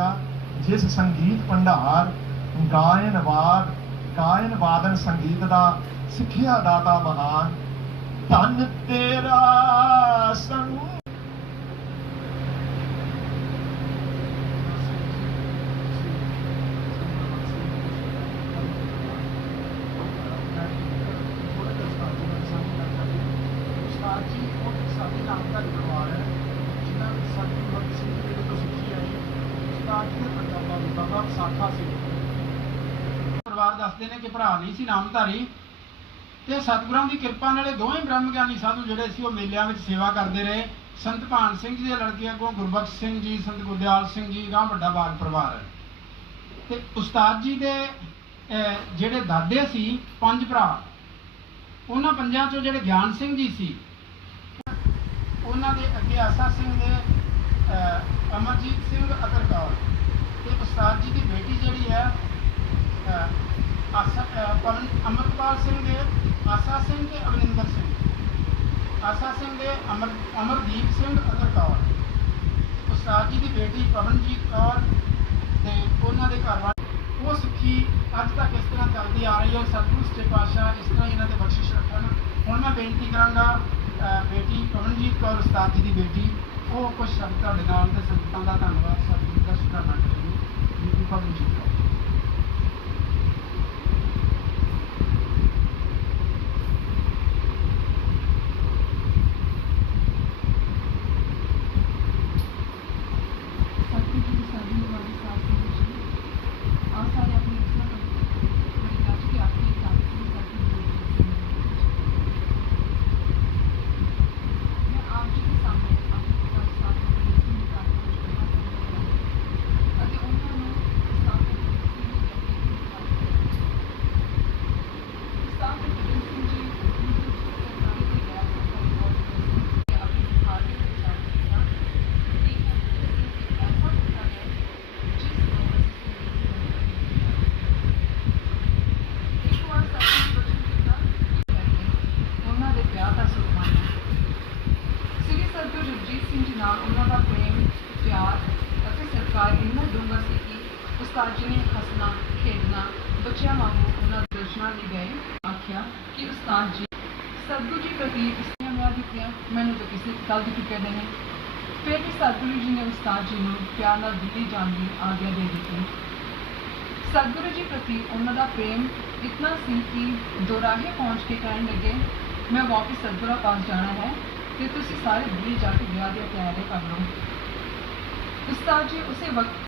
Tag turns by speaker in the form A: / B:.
A: ਗਿਆ, ਜਿਸ ਸੰਗੀਤ ਭੰਡਾਰ, ਗਾਇਨ ਵਾਦ, ਗਾਇਨ ਵਾਦਨ ਸੰਗੀਤ ਦਾ ਸਿੱਖਿਆ ਦਾਤਾ ਮਹਾਨ, ਧੰਨ ਤੇਰਾ ਸੰਗ। ਜੀ, ਉਹ ਸਾਡੇ ਨਾਮ ਦਾ ਪਰਿਵਾਰ ਹੈ, ਜਿਨ੍ਹਾਂ ਵਿੱਚ ਸਾਡੀ ਭਗਤ ਸਿੰਘ ਜੀ ਦੇ ਤੋਂ ਸਿੱਖੀ ਆਈ ਉਸਤਾਦ ਜੀ ਦੇ ਸਾਖਾ ਸੀ।
B: ਪਰਿਵਾਰ ਦੱਸਦੇ ਨੇ ਕਿ ਭਰਾ ਨਹੀਂ ਸੀ, ਨਾਮਧਾਰੀ। ਤੇ ਸਤਿਗੁਰਾਂ ਦੀ ਕਿਰਪਾ ਨਾਲ ਇਹ ਦੋਵੇਂ ਬ੍ਰਹਮ ਗਿਆਨੀ ਸਾਧੂ ਜਿਹੜੇ ਸੀ, ਉਹ ਮੇਲਿਆਂ ਵਿੱਚ ਸੇਵਾ ਕਰਦੇ ਰਹੇ। ਸੰਤ ਭਾਨ ਸਿੰਘ ਜੀ ਦੇ ਲੜਕੇ ਅੱਗੋਂ ਗੁਰਬਖਸ਼ ਸਿੰਘ ਜੀ, ਸੰਤ ਗੁਰਦਿਆਲ ਸਿੰਘ ਜੀ ਗਾਂ ਵੱਡਾ ਬਾਗ ਪਰਿਵਾਰ ਹੈ। ਤੇ ਉਸਤਾਦ ਜੀ ਦੇ ਜਿਹੜੇ ਦਾਦੇ ਸੀ, ਪੰਜ ਭਰਾ, ਉਹਨਾਂ ਪੰਜਾਂ ਚੋਂ ਜਿਹੜੇ ਗਿਆਨ ਸਿੰਘ ਜੀ ਸੀ, ਉਹਨਾਂ ਦੇ ਅੱਗੇ ਆਸਾ ਸਿੰਘ ਦੇ ਅਮਰਜੀਤ ਸਿੰਘ ਅਤਰਕੌਰ ਤੇ ਉਸਤਾਦ ਜੀ ਦੀ ਬੇਟੀ ਜਿਹੜੀ ਹੈ ਆਸਾ ਪਵਨ ਅਮਰਪਾਲ ਸਿੰਘ ਦੇ, ਆਸਾ ਸਿੰਘ ਤੇ ਅਮਰਿੰਦਰ ਸਿੰਘ। ਆਸਾ ਸਿੰਘ ਦੇ ਅਮਰ, ਅਮਰਦੀਪ ਸਿੰਘ ਅਤਰਕੌਰ ਉਸਤਾਦ ਜੀ ਦੀ ਬੇਟੀ ਪਵਨਜੀਤ ਕੌਰ ਤੇ ਉਹਨਾਂ ਦੇ ਘਰ ਵਾਲੇ। ਉਹ ਸਿੱਖੀ ਅੱਜ ਤੱਕ ਇਸ ਤਰ੍ਹਾਂ ਚੱਲਦੀ ਆ ਰਹੀ ਹੈ, ਸਤਿਗੁਰੂ ਸੱਚੇ ਪਾਤਸ਼ਾਹ ਇਸ ਤਰ੍ਹਾਂ ਇਹਨਾਂ ਦੇ ਬਖਸ਼ਿਸ਼ ਰੱਖਣ। ਹੁਣ ਮੈਂ ਬੇਨਤੀ ਕਰਾਂਗਾ ਬੇਟੀ ਪਵਨਜੀਤ ਕੌਰ, ਉਸਤਾਦ ਜੀ ਦੀ ਬੇਟੀ, ਉਹ ਕੁਝ ਸ਼ਬਦ ਤੁਹਾਡੇ ਨਾਲ ਤੇ ਸੰਗਤਾਂ ਦਾ ਧੰਨਵਾਦ, ਸਤਿਗੁਰੂ ਦਾ ਸ਼ੁਕਰਾਨਾ ਕਰੇਗੀ ਬੀਬੀ ਪਵਨਜੀਤ ਕੌਰ
C: ਸਤਿਗੁਰੂ ਜੀ ਦੀ ਸਾਡੀ ਵਾਲੀ ਸਾਥ ਸੰਗਤ ਜੀ ਆਪ ਸਾਰੇ ਆਪਣੀ ਇਸਲਾ ਬੜੀ ਗੱਜ ਕੇ ਆਪਣੀ ਸਾਥ ਦੀ ਸਾਥੀ ਮੈਂ ਆਪ ਜੀ ਦੇ ਸਾਹਮਣੇ ਆਪਣੀ ਪਿਤਾ ਦੇ ਸਾਥ ਨੂੰ ਇਸ ਨੂੰ ਕਰ ਅਤੇ ਉਹਨਾਂ ਨੂੰ ਸਾਥ ਦੇ ਕਿਸੇ ਨੂੰ ਸਾਥ ਦੇ ਸਿੰਘ ਜੀ ਨੂੰ ਸਰਕਾਰੀ ਤੇ ਗੈਰ ਸਰਕਾਰੀ ਬਹੁਤ ਆਪਣੀ ਹਾਰ ਦੇ ਵਿੱਚ ਚਾਹੀਦਾ ਉਹਨਾਂ ਦੇ ਪਿਆਰ ਦਾ ਸਨਮਾਨ ਸ੍ਰੀ ਸਤਿਗੁਰੂ ਸਿੰਘ ਜੀ ਨਾਲ ਉਹਨਾਂ ਦਾ ਪ੍ਰੇਮ, ਪਿਆਰ ਅਤੇ ਸਰਕਾਰ ਇੰਨਾ ਡੂੰਘਾ ਸੀ ਕਿ ਉਸਤਾਦ ਜੀ ਨੇ ਹੱਸਣਾ, ਖੇਡਣਾ, ਬੱਚਿਆਂ ਵਾਂਗੂ ਉਹਨਾਂ ਦੇ ਦਰਸ਼ਨਾਂ ਲਈ ਗਏ ਆਖਿਆ ਕਿ ਉਸਤਾਦ ਜੀ, ਸਤਿਗੁਰੂ ਜੀ ਪ੍ਰਤੀ ਇਸਨੇ ਵਿਆਹ ਦਿੱਤੀਆਂ ਮੈਨੂੰ ਤਾਂ ਕਿਸੇ ਗੱਲ ਦੀ ਫਿਕਰ ਨਹੀਂ। ਫਿਰ ਵੀ ਸਤਿਗੁਰੂ ਜੀ ਨੇ ਉਸਤਾਦ ਜੀ ਨੂੰ ਪਿਆਰ ਨਾਲ ਦਿੱਤੀ ਜਾਣ ਦੀ ਆਗਿਆ ਦੇ ਦਿੱਤੀ। ਸਤਿਗੁਰੂ ਜੀ ਪ੍ਰਤੀ ਉਹਨਾਂ ਦਾ ਪ੍ਰੇਮ ਇਤਨਾ ਸੀ ਕਿ ਦੋਰਾਹੇ ਪਹੁੰਚ ਕੇ ਕਹਿਣ ਲੱਗੇ, ਮੈਂ ਵਾਪਸ ਸਤਿਗੁਰਾਂ ਪਾਸ ਜਾਣਾ ਹੈ। ਤੇ ਤੁਸੀਂ ਸਾਰੇ ਦਿੱਲੀ ਜਾ ਕੇ ਵਿਆਹ ਦੀਆਂ ਤਿਆਰੀਆਂ ਕਰ ਲਓ ਉਸਤਾਦ ਜੀ, ਉਸੇ ਵਕਤ